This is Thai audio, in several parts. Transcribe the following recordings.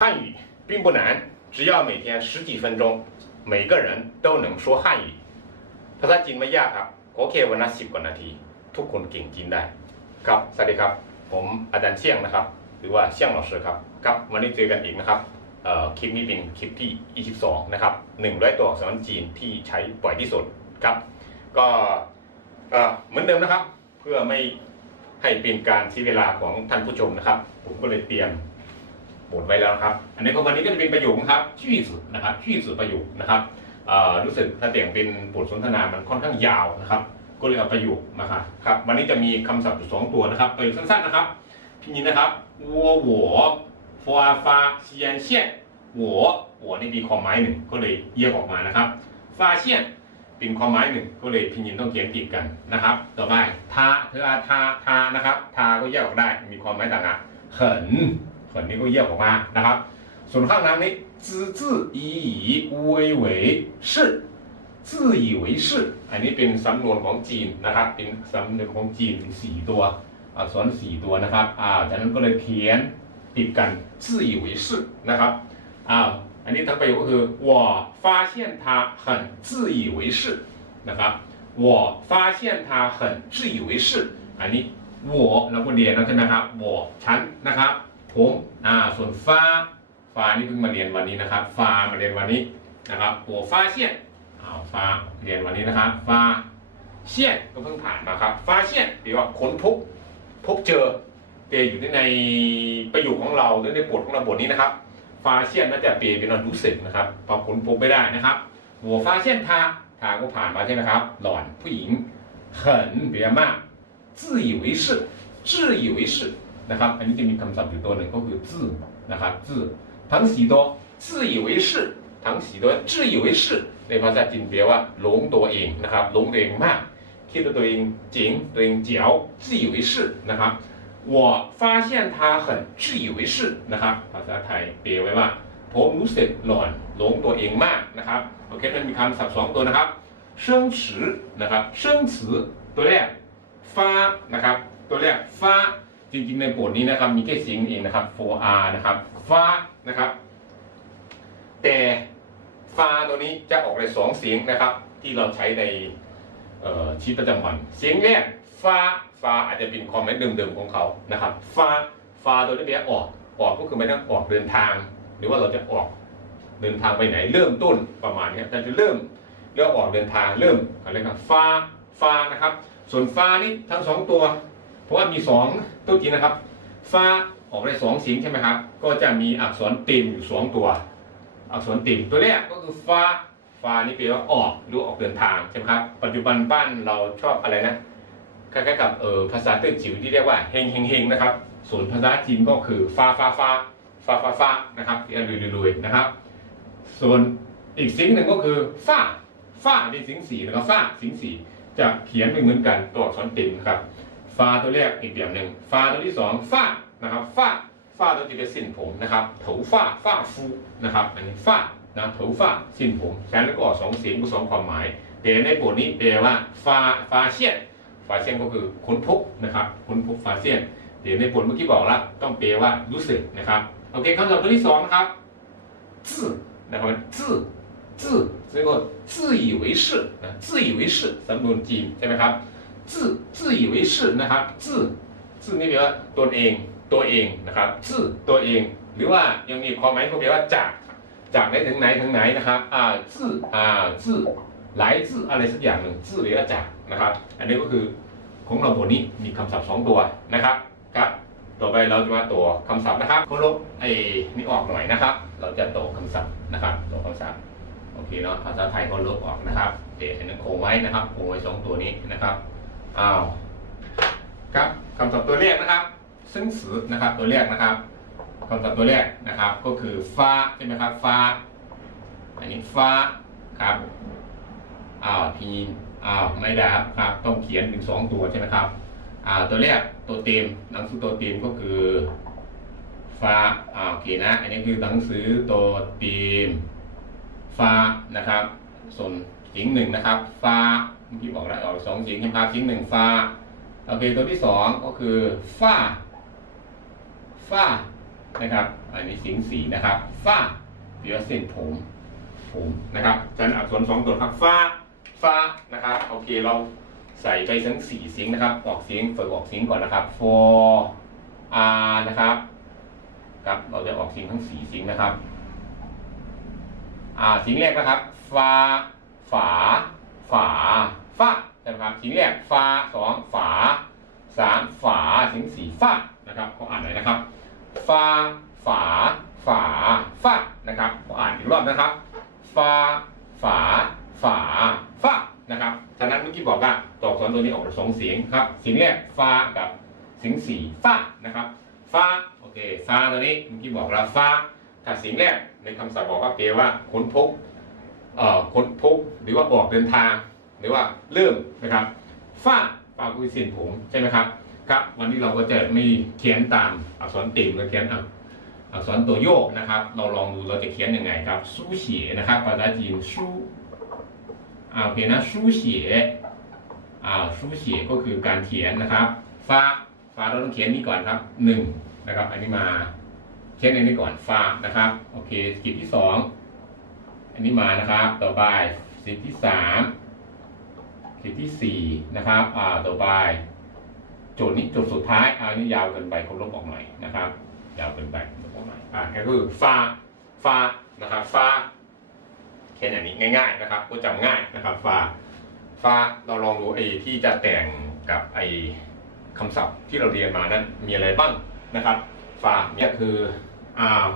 汉语并不难，只要每天十几分钟，每个人都能说汉语。ภาษาจีนไม่ยากครับโอเควันละสิบกว่านาที ทุกคนเก่งจีนได้ ครับสวัสดีครับ ผมอาจารย์เชียงนะครับ หรือว่าเชียง老师ครับ ครับวันนี้เจอกันอีกนะครับคลิปนี้เป็นคลิปที่ 22 นะครับ100ตัวอักษรจีนที่ใช้บ่อยที่สุดครับ ก็เหมือนเดิมนะครับ เพื่อไม่ให้เป็นการเสียเวลาของท่านผู้ชมนะครับ ผมก็เลยเตรียม บทไว้แล้วครับ อันนี้ก็วันนี้ก็จะเป็นประโยคนะครับชื่สุดนะครับชื่สุดประโยคนะครับรู้สึกถ้าเตียงเป็นบทสนทนามันค่อนข้างยาวนะครับ ก็เลยเอาประโยคมาค่ะครับวันนี้จะมีคำศัพท์อยู่สองตัวนะครับประโยคสั้นๆนะครับพิมพ์นะครับวัวหัวฟาฟ้าเซียนเซียนหัวหัวนี่มีความหมายหนึ่งก็เลยแยกออกมานะครับฟาเซียนเป็นความหมายหนึ่งก็เลยพิมพ์ต้องเขียนติดกันนะครับ ต่อไปทาเธอทาทานะครับ ทาก็แยกออกได้มีความหมายต่างกันเขิน ผลนี้ก็แยกออกมานะครับ ส่วนข้างหล่างนี้自自以以无为为是自以为是อันนี้เป็นสำนวนของจีนนะครับ เป็นสำนวนของจีนสี่ตัวอักษรสี่ตัวนะครับอ่าจากนั้นก็เลยเขียนติดกัน自以为是นะครับอ่าอันนี้ทั้งประโยคก็คือ我发现他很自以为是นะครับ我发现他很自以为是อันนี้我เราก็เรียนแล้วใช่ไหมครับ我ฉันนะครับ ผมอ่าส่วนฟ้า ฟ้านี่เพิ่งมาเรียนวันนี้นะครับ ฟ้ามาเรียนวันนี้นะครับหัวฟ้าเชี่ยนอ้าวฟ้าเรียนวันนี้นะครับ ฟ้าเชี่ยนก็เพิ่งผ่านมาครับ ฟ้าเชี่ยนแปลว่าค้นพบ พบเจอเปลอยู่ในประโยคของเราหรือในบทของเราบทนี้นะครับ ฟ้าเชี่ยนน่าจะเปลเป็นวันรู้สึกนะครับพอค้นพบไม่ได้นะครับ หัวฟ้าเชี่ยนทาทาก็ผ่านมาใช่ไหมครับ หล่อนผู้หญิง很เปลว่ามาก自以为是自以为是 นะครับ อันนี้จะมีคำศัพท์อยู่ตัวหนึ่งก็คือจื่อนะครับจื่อทั้งสีตัว自以为是ทั้งสีตัว自以为是ในภาษาจีนแปลว่าหลงตัวเองนะครับหลงตัวเองมาก คิดว่าตัวเองเจ๋งตัวเองเจ๋ว自以为是นะครับ我发现他很自以为是นะครับ ภาษาไทยแปลไว้ว่า ผมรู้สึกหลอนหลงตัวเองมากนะครับโอเคมันมีคำศัพท์สองตัวนะครับเชิงฉือนะครับเชิงฉือตัวแรกฟ้านะครับ ตัวแรกฟ้า จริงๆในบทนี้นะครับมีแค่เสียงเองนะครับ 4r นะครับฟ้านะครับ แต่ฟ้าตัวนี้จะออกในสองเสียงนะครับ ที่เราใช้ในชีวิตประจำวัน เสียงแรกฟ้าฟ้าอาจจะเป็นคอมเมนต์เดิมๆของเขานะครับฟ้าฟ้าตัวนี้แปลว่าออกออกก็คือไม่ต้องออกเดินทาง หรือว่าเราจะออกเดินทางไปไหน เริ่มต้นประมาณนี้แต่จะเริ่มเริ่มออกเดินทางเริ่มอะไรครับฟ้าฟ้านะครับ ส่วนฟ้านี่ทั้งสองตัว เพราะว่ามีสองตัวจีนนะครับฟ้าออกได้สองเสียงใช่ไหมครับ ก็จะมีอักษรเต็มอยู่สองตัว อักษรเต็มตัวแรกก็คือฟ้าฟ้านี่แปลว่าออกหรือออกเดินทางใช่ไหมครับ ปัจจุบันบ้านเราชอบอะไรนะคล้ายๆกับเออภาษาเต้นจิ๋วที่เรียกว่าเฮงเฮงเฮงนะครับ ส่วนภาษาจีนก็คือฟ้าฟ้าฟ้าฟ้าฟ้าฟ้านะครับที่ลุยลุยๆนะครับ ส่วนอีกสียงหนึ่งก็คือฟ้าฟ้าเป็นสียงสี่แล้วก็ฟ้าสียงสี่จะเขียนไม่เหมือนกันตัวอักษรเต็มนะครับ ฟ้าตัวแรกอีกแบบหนึ่งฟ้าตัวที่สองฟ้านะครับฟ้าฟ้าตัวที่เป็นสิ้นผมนะครับเถาฟ้าฟ้าฟูนะครับอันนี้ฟ้านะเถาฟ้าสิ้นผมฉะนั้นก็ออกสองเสียงก็สองความหมาย แต่ในบทนี้แปลว่าฟ้าฟ้าเชียนฟ้าเชียนก็คือค้นพบนะครับค้นพบฟ้าเชียนเดี๋ยวในบทเมื่อกี้บอกแล้วต้องแปลว่ารู้สึกนะครับโอเคคำศัพท์ตัวที่สองนะครับจื่อนะครับจื่อจื่อ这个自以为是นะ自以为是สำนวนจีนใช่ไหมครับ 自自以为是นะครับ自自นี่แปลว่าตนเองตัวเองนะครับ自ตัวเอง หรือว่ายังมีความหมายก็แปลว่าจากจากไหนถึงไหนถึงไหนนะครับอ่า自อ่า自หลาย自อะไรสักอย่างหนึ่ง自แปลว่าจากนะครับ อันนี้ก็คือของเราบทนี้มีคำศัพท์สองตัวนะครับครับ ต่อไปเราจะมาตัวคำศัพท์นะครับเขาลบไอ้นี่ออกหน่อยนะครับ เราจะตัวคำศัพท์นะครับตัวคำศัพท์ โอเคเนาะภาษาไทยก็ลบออกนะครับเดี๋ยวอันนั้นคงไว้นะครับคงไว้สองตัวนี้นะครับ อ้าวครับคำศัพท์ตัวแรกนะครับซึ่งสือนะครับตัวแรกนะครับคำศัพท์ตัวแรกนะครับ ก็คือฟ้าใช่ไหมครับฟ้า อันนี้ฟ้าครับอ้าวทีอ้าวไม่ได้ครับต้องเขียนถึงสองตัวใช่ไหมครับอ่าตัวแรกตัวเต็มหนังสือตัวเต็มก็คือฟ้าอ่าโอเคนะ อันนี้คือหนังสือตัวเต็มฟ้านะครับ ส่วนเสียงหนึ่งนะครับ ฟ้า เมื่อกี้บอกแล้วออกสองเสียงใช่ไหมครับเสียงหนึ่งฟาโอเคตัวที่สองก็คือฟาฟานะครับ อันนี้เสียงสีนะครับฟาเดี๋ยวเส้นผมผมนะครับฉะนั้นอักษรสองตัวครับฟาฟานะครับ โอเคเราใส่ไปทั้งสี่เสียงนะครับ ออกเสียงฝึกออกเสียงก่อนนะครับ for r นะครับครับเราจะออกเสียงทั้งสี่เสียงนะครับ อ่าเสียงแรกนะครับฟาฝา ฝาฟ้าใช่ไหมครับสียงแรกฟ้าสองฝาสามฝาสียงสี่ฟ้านะครับเขออ่านหน่อยนะครับฟ้าฝาฝาฟ้านะครับเขออ่านอีกรอบนะครับฟ้าฝาฝาฟ้านะครับฉะนั้นเมื่อกี้บอกว่าตัวอักษรตัวนี้ออกสองเสียงครับเสียงแรกฟากับเสียงสี่ฟ้านะครับฟ้าโอเคฟ้าตัวนี้เมื่อกี้บอกแล้วฟ้าถ้าเสียงแรกในคำศัพท์บอกว่าแปลว่าค้นพบ ค้นพบหรือว่าออกเดินทาง หรือว่าเริ่มนะครับฟ้าฟ้าคือเส้นผมใช่ไหมครับครับ วันนี้เราก็จะมีเขียนตามอักษรติ่มหรือเขียนอักษรตัวโยกนะครับ เราลองดูเราจะเขียนยังไงครับสู้เฉียนะครับภาษาจีนสู้อ่าโอเคนะสู้เฉียอ่าสู้เฉียก็คือการเขียนนะครับฟ้าฟ้าเราต้องเขียนนี่ก่อนครับหนึ่งนะครับ อันนี้มาเช่นอันนี้ก่อนฟ้านะครับโอเคกิจที่สอง อันนี้มานะครับ ต่อไปสิทที่สามกิที่สี่นะครับ อ่า ต่อไปโจทย์นี้โจทย์สุดท้ายอ่านนี้ยาวเกินไปเขาลบออกหน่อยนะครับ ยาวเกินไปลบออกหน่อยอ่าก็คือฟาฟานะครับฟาแค่อย่างนี้ง่ายๆนะครับ ก็จำง่ายนะครับฟาฟาเราลองดูไอ้ที่จะแต่งกับไอ้คำศัพท์ที่เราเรียนมานั้นมีอะไรบ้างนะครับฝาเนี่ยคืออ้าว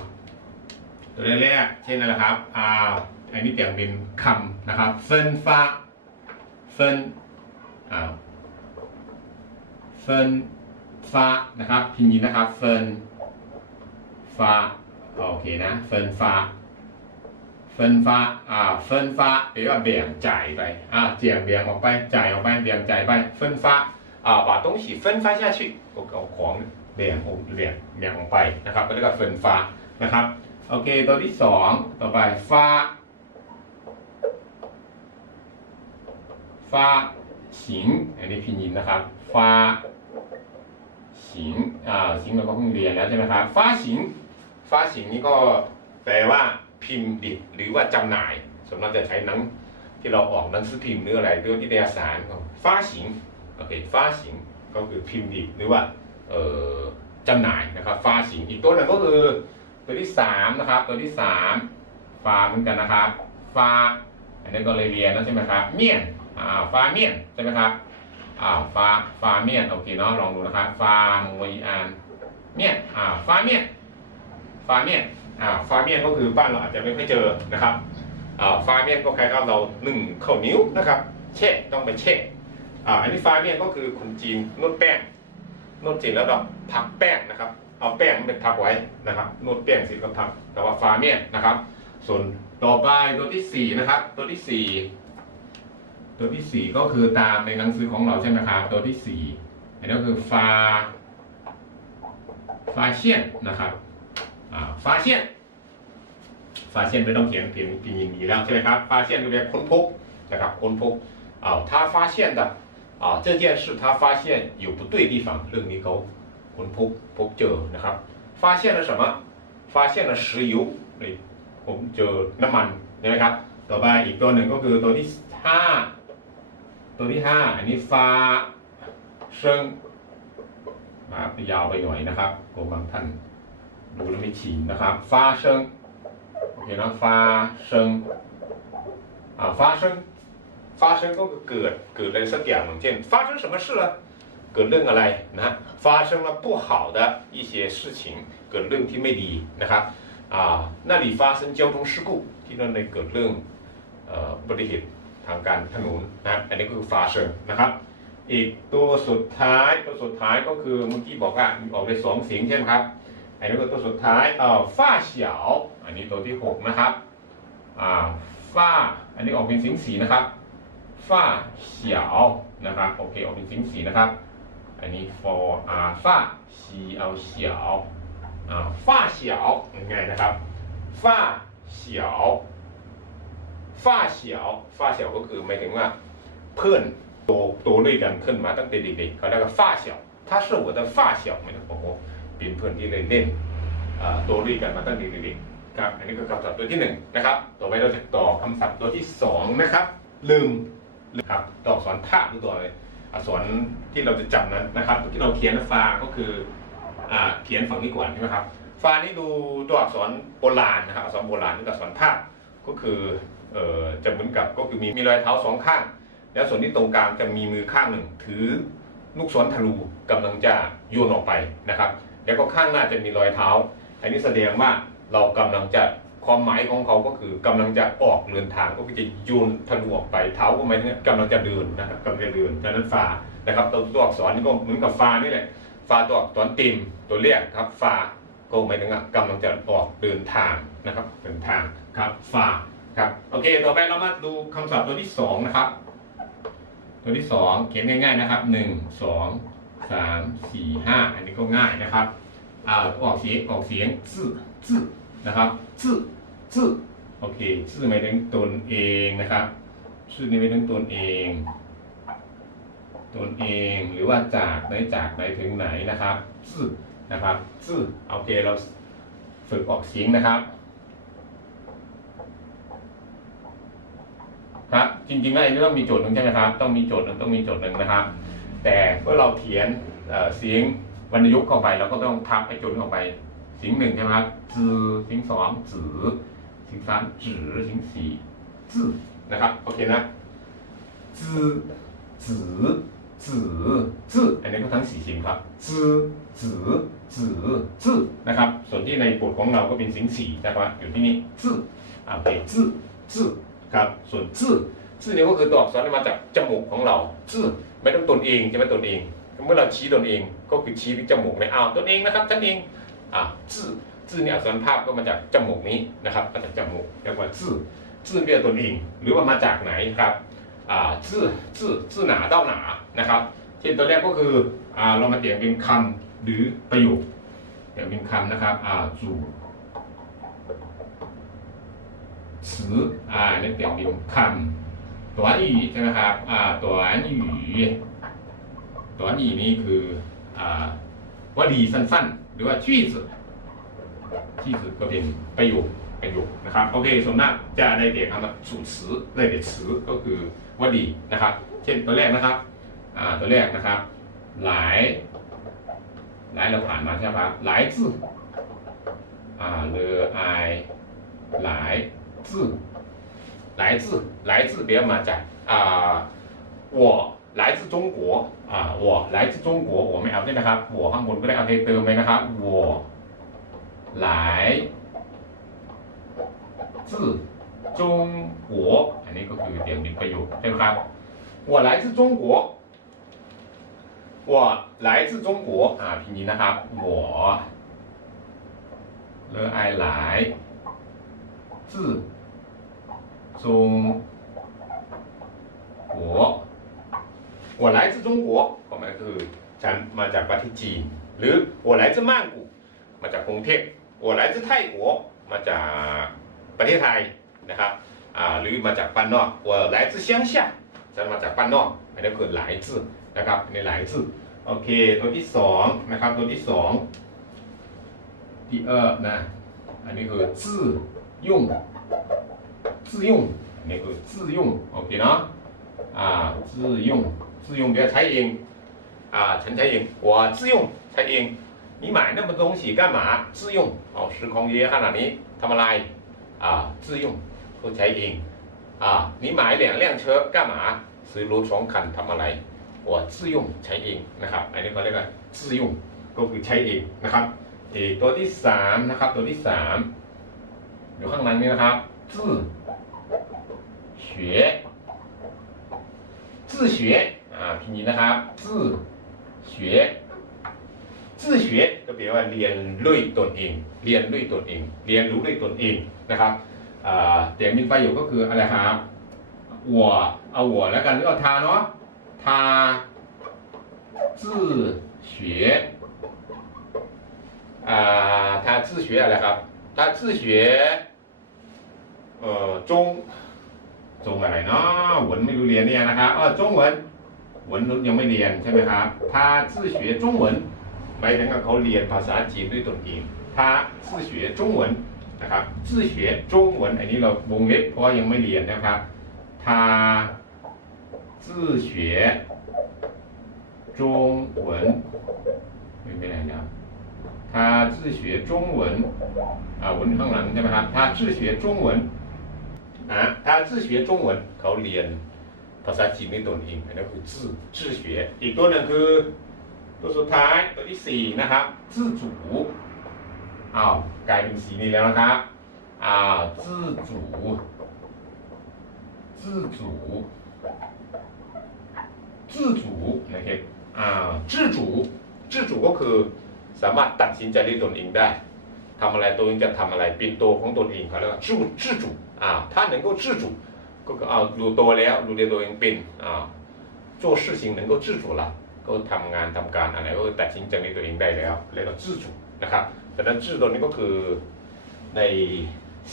ตัวแรกๆเช่นอะไรครับอ้าวอันนี้แต่งเป็นคำนะครับเฟินฟ้าเฟินอ้าวเฟินฟ้านะครับพิมพ์นี้นะครับเฟินฟ้าโอเคนะเฟินฟ้าเฟินฟ้าอ่าเฟินฟ้าแปลว่าแบ่งจ่ายไปอ่าเจียงแบ่งออกไปจ่ายออกไปแบ่งจ่ายไปเฟินฟ้าอ่า把东西分发下去ก็เอาของ แบ่งออกแบ่งแบ่งออกไปนะครับก็เรียกว่าเฟินฟ้านะครับ โอเค ตัวที่สองต่อไปฟ้าฟ้าสิงอันนี้พิมพ์ยินนะครับฟ้าสิงอ่าสิงเราก็เพิ่งเรียนแล้วใช่ไหมครับฟ้าสิงฟ้าสิงนี่ก็แปลว่าพิมพ์ดิบหรือว่าจำหน่ายสมมติจะใช้หนังที่เราออกหนังสือพิมพ์หรืออะไรหรืองนิตยสารฟ้าสิงโอเคฟ้าสิงก็คือพิมพ์ดิบหรือว่าเอ่อจำหน่ายนะครับฟ้าสิงอีกตัวหนึ่งก็คือ ตัวที่สามนะครับ ตัวที่สามฟาเหมือนกันนะครับฟาอันนี้ก็เลยเรียนแล้วใช่ไหมครับ เมียนอ่าฟาเมียนใช่ไหมครับอ่าฟาฟาเมียนโอเคเนาะลองดูนะครับฟ้ามวยอานเมียนอ่าฟาเมียนฟาเมียนอ่าฟาเมียนก็คือบ้านเราอาจจะไม่ค่อยเจอนะครับอ่าฟาเมียนก็คล้ายๆเราหนึ่งข้าวเหนียวนะครับ เช่ต้องไปเช่อ่าอันนี้ฟาเมียนก็คือคนจีนนวดแป้งนวดเสร็จแล้วเราพักแป้งนะครับ เอาแป้งมันเป็นพักไว้นะครับ นวดแป้งเสร็จก็พักแต่ว่าฟาเมียนนะครับ ส่วนต่อไปตัวที่สี่นะครับ ตัวที่สี่ตัวที่สี่ก็คือตามในหนังสือของเราใช่ไหมครับ ตัวที่สี่อันนี้ก็คือฟาฟาเชียนนะครับอ่าฟาเชียนฟาเชียนไม่ต้องเขียนเขียนพิมพ์ยินดีแล้วใช่ไหมครับฟาเชียนก็เรียกค้นพบนะครับค้นพบอ่า他发现的啊这件事他发现有不对地方เรื่องนี้เขา ค้นพบพบเจอนะครับ发现了什么发现了石油นี่ผมเจอน้ำมันใช่ไหมครับ ต่อไปอีกตัวหนึ่งก็คือตัวที่ห้าตัวที่ห้าอันนี้ฟ้าเชิงมายาวไปหน่อยนะครับกลัวบางท่านดูแล้วไม่ชินนะครับฟ้าเชิงโอเคนะฟ้าเชิงอ่าฟ้าเชิง 发生ก็คือเกิดเกิดอะไรสักอย่างอย่างเช่น发生什么事了 เกิดเรื่องอะไรนะ发生了不好的一些事情เกิดเรื่องที่ไม่ดีนะครับอ่า那里发生交通事故ที่นั่นเลยเกิดเรื่องเอ่ออุบัติเหตุทางการถนนนะอันนี้ก็คือ发生นะครับ อีกตัวสุดท้ายตัวสุดท้ายก็คือเมื่อกี้บอกว่าออกไปสองเสียงใช่ไหมครับอันนี้ก็ตัวสุดท้ายเอ่อฟ้าเฉียวอันนี้ตัวที่หกนะครับอ่าฟ้าอันนี้ออกเป็นเสียงสีนะครับ ฝ้าเฉียวนะครับโอเคออกเป็นเสียงสีนะครับ อันนี้ for อ่าฝ้าสีเอาเฉียวอ่าฝ้าเฉียวง่ายๆนะครับฝ้าเฉียวฝ้าเฉียวฝ้าเฉียวก็คือหมายถึงว่าเพื่อนโตโตด้วยกันขึ้นมาตั้งแต่เด็กๆเขาเรียกว่าฝ้าเฉียวถ้า是我的ฝ้าเฉียวหมายถึงโอ้โหเป็นเพื่อนที่เล่นเล่น อ่าตัวรีกันมาตั้งแต่เด็กๆครับ อันนี้คือคำศัพท์ตัวที่หนึ่งนะครับ ต่อไปเราจะต่อคำศัพท์ตัวที่สองนะครับ ลืมครับตัวอักษรธาตุหรือตัวอะไร อักษรที่เราจะจำนั้นนะครับ ที่เราเขียนฟาก็คืออเขียนฝั่งนี้ก่อนใช่ไหมครับฟานี่ดูตัวอักษรโบราณนะครับอักษรโบราณหรืออักษรธาตุก็คืออจะเหมือนกับก็คือมีมีรอยเท้าสองข้าง แล้วส่วนที่ตรงกลางจะมีมือข้างหนึ่งถือลูกศรธนูกำลังจะโยนออกไปนะครับ แล้วก็ข้างหน้าจะมีรอยเท้าอันนี้แสดงว่าเรากำลังจะ ความหมายของเขาก็คือกำลังจะออกเดินทางก็คือจะโยนธนูออกไปเท้าก็หมายถึงกำลังจะเดินนะครับกำลังจะเดินดังนั้นฟานะครับตัวตัวอักษรนี่ก็เหมือนกับฟานี่แหละฟาตัวอักษรติมตัวเรียกครับฟาก็หมายถึงว่ากำลังจะออกเดินทางนะครับเดินทางครับฟาครับโอเค ต่อไปเรามาดูคำศัพท์ตัวที่สองนะครับ ตัวที่สองเขียนง่าย ๆนะครับหนึ่งสองสามสี่ห้าอันนี้ก็ง่ายนะครับอ่าออกเสียงออกเสียงจื่อจื่อ นะครับจื่อจื่อโอเคจื่อหมายถึงตนเองนะครับชื่อนี้หมายถึงตนเอง ตนเองหรือว่าจากไหนจากไหนถึงไหนนะครับจื่อนะครับจื่อโอเคเราฝึกออกเสียงนะครับครับจริงๆแล้วอันนี้ต้องมีโจทย์หนึ่งใช่ไหมครับ ต้องมีโจทย์หนึ่งต้องมีโจทย์หนึ่งนะครับ แต่เมื่อเราเขียนเอ่อเสียงวรรณยุกต์เข้าไปเราก็ต้องทับไอ้โจทย์เข้าไปเสียงหนึ่งใช่ไหมครับจือสียงสองจือสียงสามจือสียงสี่จือนะครับ โอเคนะจือจือจือจืออันนี้ก็ทั้งสี่เสียงครับจือจือจือจือนะครับ ส่วนที่ในบทของเราก็เป็นเสียงสี่นะครับอยู่ที่นี่จืออ่าโอเคจือจือครับ ส่วนซื่อซื่อเนี่ยก็คือตัวอักษรที่มาจากจมูกของเราซื่อไม่ต้องตนเองใช่ไหมตนเอง เมื่อเราชี้ตนเองก็คือชี้ที่จมูกเลยอ้าวตนเองนะครับฉันเอง อ่าซื่อซื่อเนี่ยอักษรภาพก็มาจากจมูกนี้นะครับมาจากจมูกเรียกว่าซื่อซื่อเรียกตนเองหรือว่ามาจากไหนครับอ่าซื่อซื่อซื่อหนาเต้าหนานะครับเช่นตัวแรกก็คืออ่าเรามาเปลี่ยนเป็นคำหรือประโยคเปลี่ยนเป็นคำนะครับอ่าจู่词อ่านี่เปลี่ยนเป็นคำตัวอีใช่ไหมครับอ่าตัวอีตัวอีนี่คืออ่าวลีสั้นๆ รือว่า句子句子ก็เป็นประโยคประโยคนะครับโอเคส่วนมากจะได้เปลี่ยนคำว่า主词ได้เปลี่ยน词ก็คือวลีนะครับ เช่นตัวแรกนะครับอ่าตัวแรกนะครับ หลายหลายเราผ่านมาใช่ไหมครับหลาย字อ่าเรือไอหลาย 自来自来自别人มาจากอ่า我 来自中国อ่า我来自中国我ไม่เอาใช่ไหมครับ我ข้างบนก็ได้เอาเทเติมไปนะครับ我来自中国อันนี้ก็คือเตรียมเป็นประโยคใช่ไหมครับ我来自中国我来自中国อ่าพิมพ์นี้นะครับ我เลอไอหลาย自中国 我来自中国ก็หมายคือฉันมาจากประเทศจีน หรือ我来自曼谷มาจากกรุงเทพ我来自泰国มาจากประเทศไทยนะครับอ่าหรือมาจากบ้านนอก我来自乡下ฉันมาจากบ้านนอกอันนี้คือหลาย字นะครับในหลาย字โอเค ตัวที่สองนะครับ ตัวที่สองที่เออนะ อันนี้คือ自用自用อันนี้คือ自用โอเคเนาะอ่า自用自用เดี๋ยวใช้เอง อ่าฉันใช้เอง我自用ใช้เอง你买那么多东西干嘛自用อ๋อซื้อของเยอะขนาดนี้ทำอะไรอ่า自用ก็ใช้เองอ่า你买两辆车干嘛ซื้อรถสองคันทำอะไร我自用ใช้เองนะครับอันนี้เขาเรียกว่า自用ก็คือใช้เองนะครับอีกตัวที่สามนะครับตัวที่สามอยู่ข้างหลังนี้นะครับ自学自学 อ่าทีนี้นะครับจื่อก็แปลว่าเรียนด้วยตนเอง เรียนด้วยตนเอง เรียนรู้ด้วยตนเองนะครับอ่าแต่มีประโยชน์ก็คืออะไรครับหัวเอาหัวแล้วกันหรือเอาทาเนาะทา自学啊他自学วยอ่าทาจื่อเฉวยอะไรครับทาจื่อเฉอะไรเนาะหไม่รู้เรียนเนี่ยนะครับเออ หวนนุชยังไม่เรียนใช่ไหมครับถ้า自学中文หมายถึงว่าเขาเรียนภาษาจีนด้วยตนเอง 他自学中文นะครับ自学中文อันนี้เราวงเล็บเพราะว่ายังไม่เรียนนะครับ他自学中文ไม่เป็นไรนะครับ他自学中文อ่าวนข้างหลังใช่ไหมครับ他自学中文อ่ะ他自学中文เขาเรียน ภาษาจีนด้วยตนเองอันนั้นคือ自自学อีกตัวหนึ่งคือ ตัวสุดท้ายตัวที่สี่นะครับ自主อ้าวกลายเป็นสีนี้แล้วนะครับอ้าว自主自主自主นะครับอ่า自主自主ก็คือสามารถตัดสินใจด้วยตนเองได้ทำอะไรตัวเองจะทำอะไรเป็นตัวของตนเองเขาเรียกว่า自自主อ่าถ้า能够自主 ก็คือเอารู้ตัวแล้วรู้ในตัวเองเป็นอ่า做事情能够自主了 ก็ทำงานทำการอะไรก็ตัดสินใจในตัวเองได้แล้วเรียกว่า自主นะครับแต่นั้นจื้อตัวนี้ก็คือใน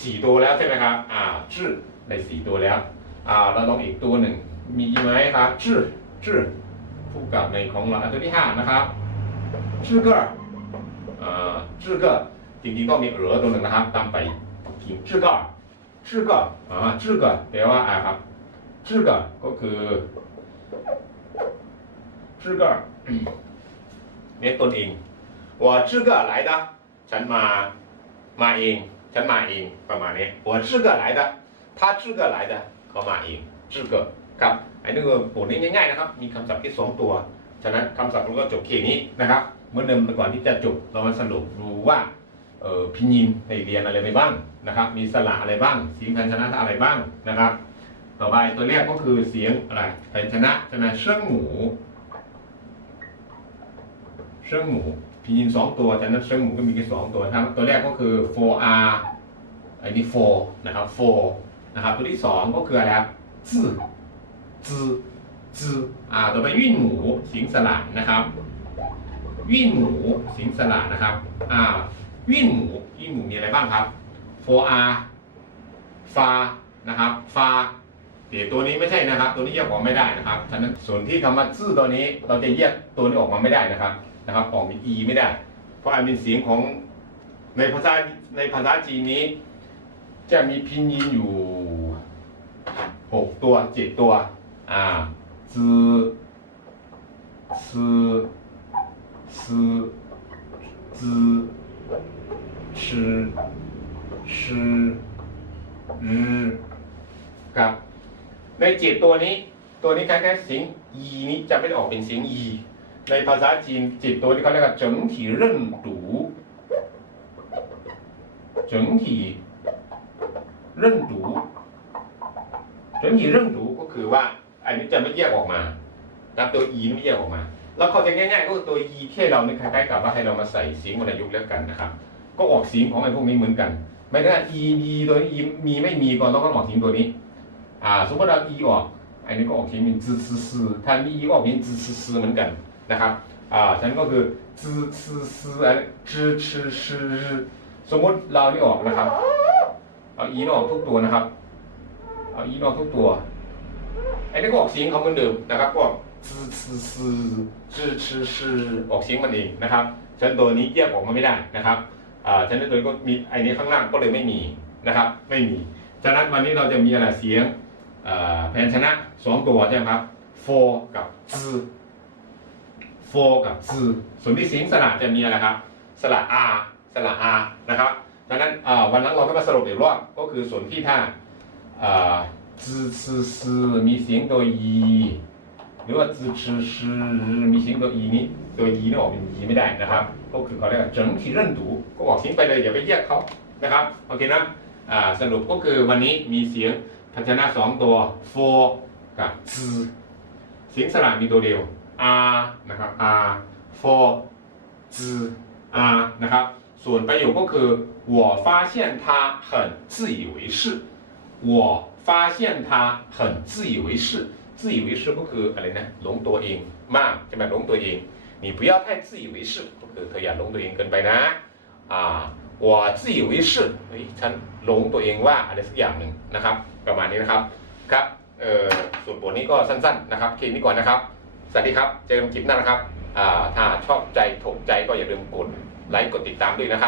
สี่ตัวแล้วใช่ไหมครับอ่าจื้อในสี่ตัวแล้วอ่าเราลองอีกตัวหนึ่งมีไหมครับจื้อจื้อคู่กับในของเราอันตัวที่ห้านะครับจื้อเกอร์อ่าจื้อเกอร์จริงๆต้องมีเอ๋อตัวหนึ่งนะครับตามไปกินจื้อเกอร์ ชื่อก่อนอ๋อก็แปลว่าอ่ค่อก่อนก็คือชื่อก่อนเน้นตนเองว่าชื่ก่อนไหลดะฉันมามาเอง ฉันมาเองประมาณนี้ว่าชื่ก่อนไหลดะ他ชื่อก่อนเขามาเองชื่อก่ครับไอ้นี่ก็ผมนง่ายๆนะครับ มีคำศัพท์ที่สองตัวฉะนั้นคำศัพท์เราก็จบแค่นี้นะครับ เมื่อเดิมก่อนที่จะจบเรามาสรุปดูว่าเออพินยินใเรียนอะไรไปบ้าง นะครับ มีสระอะไรบ้าง เสียงพันชนะอะไรบ้างนะครับ ต่อไปตัวแรกก็คือเสียงอะไรพยัญชนะช่ไหมเชื่องหมูเชื่องหมูพินยินสองตัวจากนั้นเชื่องหมูก็มีแค่สองตัวนะครับ ตัวแรกก็คือ 4r อันนี้4นะครับ4นะครับ ตัวที่สองก็คืออะไรครับจื้อจื้อจื้ออ่าต่อไปวิ่นหมูสิงสระนะครับวิ่นหมูสิงสระนะครับ อ่าวิ่นหมูวิ่นหมูมีอะไรบ้างครับ 4r ฟานะครับฟาเดี๋ยวตัวนี้ไม่ใช่นะครับ ตัวนี้แยกออกไม่ได้นะครับฉะนั้นส่วนที่คำว่าซื่อตัวนี้เราจะแยกตัวนี้ออกมาไม่ได้นะครับนะครับ ออกเป็น e ไม่ได้ เพราะอันเป็นเสียงของในภาษาในภาษาจีนนี้ จะมีพินยินอยู่หกตัวเจ็ดตัว อ่าจือซือซือจือชื่อ ชือืมครับในจิตตัวนี้ ตัวนี้คล้ายๆเสียงอีนี้จะไม่ออกเป็นเสียงอีในภาษาจีนจิตตัวนี้เขาเรียกว่าเฉิงถี่เริ่นดูเงถี่เริ่นดูเงถี่เริ่นดูก็คือว่า อันนี้จะไม่แยกออกมานะตัวอีไม่แยกออกมา แล้วเขาจะง่ายๆก็คือตัวอีที่เราเนี่ยคล้ายๆกับว่าให้เรามาใส่เสียงวรรณยุกต์แล้วกันนะครับ ก็ออกเสียงของไอ้พวกนี้เหมือนกัน ไม่ได้ e e ตัวนี้ e มีไม่มีก่อนเราก็ออกเสียงตัวนี้ อ่า สมมติเรา e ออกอันนี้ก็ออกเสียงเป็น z c s ถ้ามี e ก็ออกเป็น z c s เหมือนกันนะครับ อ่าฉะนั้นก็คือ z c s อัน z ch sh สมมติเรานี่ออกนะครับ เอา e นี่ออกทุกตัวนะครับ เอา e นี่ออกทุกตัว อันนี้ก็ออกเสียงเขาเหมือนเดิมนะครับก็ z c s z ch sh ออกเสียงมันเองนะครับฉะนั้นตัวนี้แยกออกมาไม่ได้นะครับ อ่าฉะนั้นตัวนี้ก็มีไอ้นี้ข้างล่างก็เลยไม่มีนะครับ ไม่มี ฉะนั้นวันนี้เราจะมีอะไรเสียงอ่าพยัญชนะสองตัวใช่ไหมครับ for กับ z for กับ z ส่วนที่เสียงสระจะมีอะไรครับ สระ r สระ r นะครับดังนั้นอ่าวันนั้นเราก็มาสรุปอีกรอบก็คือส่วนที่ถ้าอ่า z c s มีเสียงตัว e ห รือว่า z ch sh มีเสียงตัว e นี้ตัว e นี่ออกเป็น e ไม่ได้นะครับ ก็คือเขาเรียกว่า整体认读ก็ออกเสียงไปเลยอย่าไปแยกเขานะครับโอเคนะอ่าสรุปก็คือวันนี้มีเสียงพยัญชนะสองตัว for กับ z เสียงสระมีตัวเดียว r นะครับ r for z r นะครับ ส่วนประโยคก็คือ我发现他很自以为是我发现他很自以为是 自以为是ก็คืออะไรนะหลงตัวเองมากใช่ไหมหลงตัวเอง你不要太自以为是ก็คือเธออย่าหลงตัวเองเกินไปนะอ่า我自以为是เฮ้ยฉันหลงตัวเองว่าอะไรสักอย่างหนึ่งนะครับ ประมาณนี้นะครับครับเอ่อส่วนบทนี้ก็สั้นๆนะครับคลิปนี้ก่อนนะครับสวัสดีครับเจอกันคลิปหน้านะครับอ่าถ้าชอบใจถูกใจก็อย่าลืมกดไลค์กดติดตามด้วยนะครับ